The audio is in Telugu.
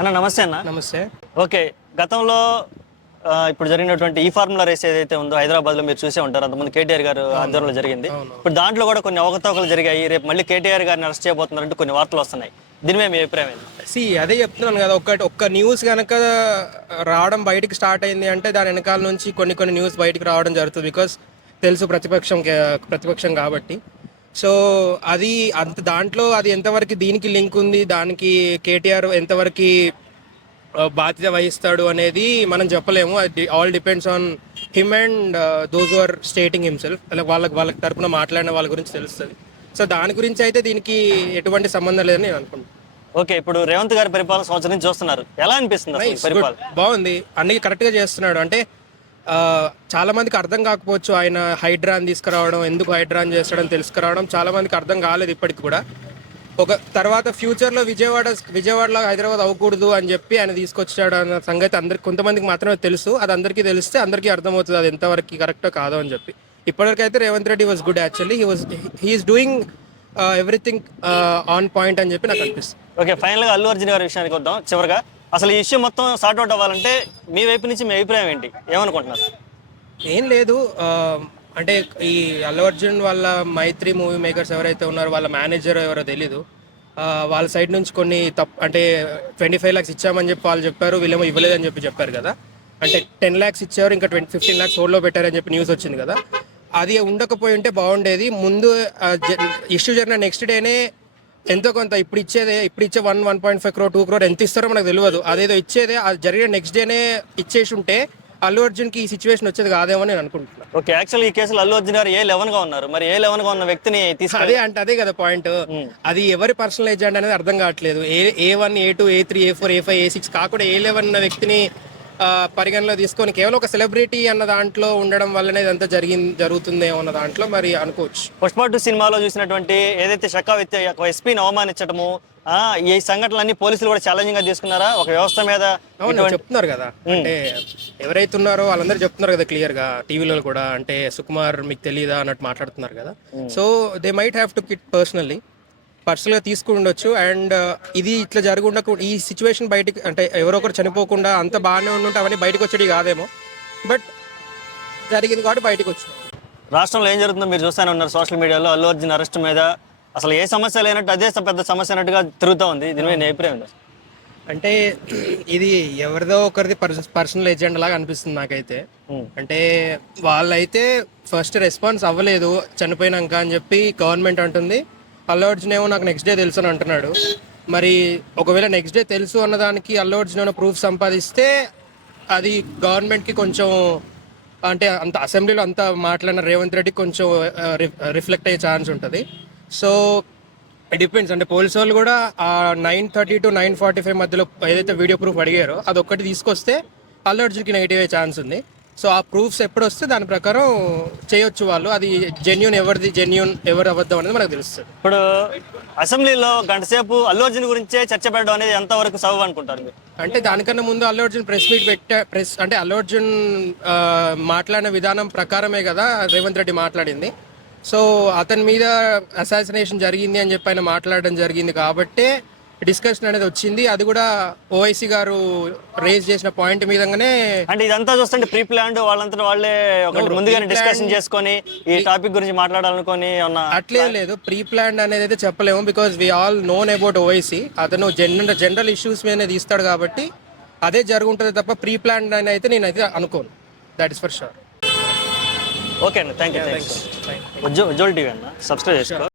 అన్న నమస్తే అన్న. నమస్తే. ఓకే, గతంలో ఇప్పుడు జరిగినటువంటి ఈ ఫార్ములా రేస్ ఏదైతే ఉందో హైదరాబాద్లో మీరు చూసే ఉంటారు, అంతకుముందు కేటీఆర్ గారు ఆధ్వర్యంలో జరిగింది. ఇప్పుడు దాంట్లో కూడా కొన్ని అవకతవకలు జరిగాయి. రేపు మళ్ళీ కేటీఆర్ గారిని అరెస్ట్ చేయబోతున్నారంటూ కొన్ని వార్తలు వస్తున్నాయి. దీని మీద మీ అభిప్రాయం ఏంటి? అదే చెప్తున్నాను కదా, ఒక్క న్యూస్ కనుక రావడం బయటికి స్టార్ట్ అయింది అంటే దాని వెనకాల నుంచి కొన్ని న్యూస్ బయటికి రావడం జరుగుతుంది. బికాస్ తెలుసు ప్రతిపక్షం కాబట్టి. సో అది అంత దాంట్లో అది ఎంతవరకు దీనికి లింక్ ఉంది, దానికి కేటీఆర్ ఎంతవరకు బాధ్యత వహిస్తాడు అనేది మనం చెప్పలేము. అది all depends on him and those are stating himself. వాళ్ళకి తరపున మాట్లాడిన వాళ్ళ గురించి తెలుస్తుంది. సో దాని గురించి అయితే దీనికి ఎటువంటి సంబంధం లేదని నేను అనుకుంటున్నాను. ఓకే, ఇప్పుడు రేవంత్ గారి పరిపాలన సంవత్సరం నుంచి చూస్తున్నారు, ఎలా అనిపిస్తుంది పరిపాలన? బాగుంది, అన్ని కరెక్ట్గా చేస్తున్నాడు. అంటే చాలా మందికి అర్థం కాకపోవచ్చు ఆయన హైడ్రాన్ తీసుకురావడం, ఎందుకు హైడ్రాన్ చేస్తాడని తెలుసుకురావడం చాలా మందికి అర్థం కాలేదు ఇప్పటికి కూడా. ఒక తర్వాత ఫ్యూచర్లో విజయవాడలో హైదరాబాద్ అవ్వకూడదు అని చెప్పి ఆయన తీసుకొచ్చాడు అన్న సంగతి అందరికి కొంతమందికి మాత్రమే తెలుసు. అది అందరికీ తెలిస్తే అందరికీ అర్థమవుతుంది అది ఎంతవరకు కరెక్టో కాదో అని చెప్పి. ఇప్పటివరకు అయితే Revanth Reddy was good. Actually he's doing everything on point అని చెప్పి నాకు అనిపిస్తుంది. ఓకే, ఫైనల్గా అల్లు అర్జున్ గారి విషయానికి వద్దాం. చివరిగా అసలు ఈ ఇష్యూ మొత్తం సార్ట్అవుట్ అవ్వాలంటే మీ వైపు నుంచి మీ అభిప్రాయం ఏంటి, ఏమనుకుంటున్నారు? ఏం లేదు, అంటే ఈ అల్లు అర్జున్ వాళ్ళ మైత్రి మూవీ మేకర్స్ ఎవరైతే ఉన్నారో వాళ్ళ మేనేజర్ ఎవరో తెలీదు, వాళ్ళ సైడ్ నుంచి కొన్ని అంటే 25 lakhs ఇచ్చామని చెప్పి వాళ్ళు చెప్పారు, వీళ్ళేమో ఇవ్వలేదని చెప్పారు కదా. అంటే 10 lakhs ఇచ్చారు, ఇంకా 15 lakhs హోల్డ్లో పెట్టారని చెప్పి న్యూస్ వచ్చింది కదా. అది ఉండకపోయి ఉంటే బాగుండేది. ముందు ఇష్యూ జరిగిన నెక్స్ట్ డేనే ఎంతో కొంత ఇప్పుడు ఇచ్చే 1.5 crore 2 crore ఎంత ఇస్తారో మనకు తెలియదు. అదేదో ఇచ్చేదే అది జరిగిన నెక్స్ట్ డేనే ఇచ్చేసి ఉంటే అల్లు అర్జున్ కి ఈ సిచ్యువేషన్ వచ్చేది కాదేమో నేను అనుకుంటున్నాను. ఓకే, యాక్చువల్ ఈ కేసులో అల్లు అర్జున్ గారు A11 గా ఉన్నారు. మరి A11 గా ఉన్న వ్యక్తిని అదే కదా పాయింట్. అది ఎవరి పర్సనల్ ఏజెంట్ అనేది అర్థం కావట్లేదు. A1 A2 A3 A4 A5 A6 కాకుండా A11 ఉన్న వ్యక్తిని పరిగణలో తీసుకొని కేవలం ఒక సెలబ్రిటీ అన్న దాంట్లో ఉండడం వల్లనే ఇదంతా జరుగుతుందేమో అన్న దాంట్లో మరి అనుకోవచ్చు. పుష్ప 2 సినిమాలో చూసినటువంటి ఏదైతే షెకావత్ ఎస్పీని అవమానించడము, ఈ సంఘటనలన్నీ పోలీసులు కూడా ఛాలెంజింగ్ గా తీసుకున్నారా ఒక వ్యవస్థ మీద? చెప్తున్నారు కదా, అంటే ఎవరైతే ఉన్నారో వాళ్ళందరూ చెప్తున్నారు కదా క్లియర్ గా టీవీలో కూడా. అంటే సుకుమార్ మీకు తెలియదా అన్నట్టు మాట్లాడుతున్నారు కదా. So they might have to kit పర్సనల్గా తీసుకుని ఉండొచ్చు. అండ్ ఇది ఇట్లా జరగకుండా ఈ సిచ్యువేషన్ బయటికి అంటే ఎవరొకరు చనిపోకుండా అంత బాగానే ఉంటే అవన్నీ బయటకు వచ్చేది కాదేమో, బట్ జరిగింది కాబట్టి బయటకు వచ్చింది. రాష్ట్రంలో ఏం జరుగుతుందో మీరు చూస్తూనే ఉన్నారు సోషల్ మీడియాలో. అల్లు అర్జున్ అరెస్ట్ మీద అసలు ఏ సమస్య లేనట్టు అదే పెద్ద సమస్య అన్నట్టుగా తిరుగుతూ ఉంది. దీని మీద అభిప్రాయం ఉంది? అంటే ఇది ఎవరిదో ఒకరిది పర్సనల్ ఎజెండా లాగా అనిపిస్తుంది నాకైతే. అంటే వాళ్ళైతే ఫస్ట్ రెస్పాన్స్ అవ్వలేదు చనిపోయినాక అని చెప్పి గవర్నమెంట్ అంటుంది. అల్లు అర్జున్ ఏమో నాకు నెక్స్ట్ డే తెలుసు అని అంటున్నాడు. మరి ఒకవేళ నెక్స్ట్ డే తెలుసు అన్నదానికి అల్లు అర్జున్ ఏమైనా ప్రూఫ్ సంపాదిస్తే అది గవర్నమెంట్కి కొంచెం అంటే అంత అసెంబ్లీలో అంతా మాట్లాడిన రేవంత్ రెడ్డి కొంచెం రిఫ్లెక్ట్ అయ్యే ఛాన్స్ ఉంటుంది. So it depends. అంటే పోలీసు వాళ్ళు కూడా 9:30 to 9:45 మధ్యలో ఏదైతే వీడియో ప్రూఫ్ అడిగారో అదొక్కటి తీసుకొస్తే అల్లు అర్జున్కి నెగిటివ్ అయ్యే ఛాన్స్ ఉంది. సో ఆ ప్రూఫ్స్ ఎప్పుడు వస్తే దాని ప్రకారం చేయొచ్చు వాళ్ళు. అది జెన్యూన్ ఎవరు అబద్ధం అనేది మనకు తెలుస్తుంది. ఇప్పుడు అసెంబ్లీలో గంట సేపు అల్లు అర్జున్ గురించే చర్చ పెట్టడం అనేది ఎంతవరకు సబబు అనుకుంటారు? అంటే దానికన్నా ముందు అల్లు అర్జున్ ప్రెస్ మీట్ అంటే అల్లు అర్జున్ మాట్లాడిన విధానం ప్రకారమే కదా రేవంత్ రెడ్డి మాట్లాడింది. సో అతని మీద అసాసినేషన్ జరిగింది అని చెప్పి ఆయన మాట్లాడడం జరిగింది కాబట్టి డిస్కషన్ అనేది వచ్చింది. అది కూడా ఓవైసీ గారు రేజ్ చేసిన పాయింట్ మీదనే. అంటే ఇదంతా చూస్తుంటే ప్రీ ప్లాన్డ్ వాళ్ళంతా వాళ్ళే ముందుగానే డిస్కషన్ చేసుకొని ఈ టాపిక్ గురించి మాట్లాడాలనుకొని అట్లే లేదు. ప్రీ ప్లాన్డ్ అనేది అయితే చెప్పలేము, because we all known about Owaisi. అతను జనరల్ ఇష్యూస్ మీదనే తీస్తాడు కాబట్టి అదే జరుగుంటుంది తప్ప ప్రీ ప్లాన్డ్ అని అయితే నేనైతే అనుకోను. That is for sure. Okay అండి, థ్యాంక్ యూ. ఉజ్వల్ టీవీ అన్న సబ్స్క్రైబ్ చేసుకో.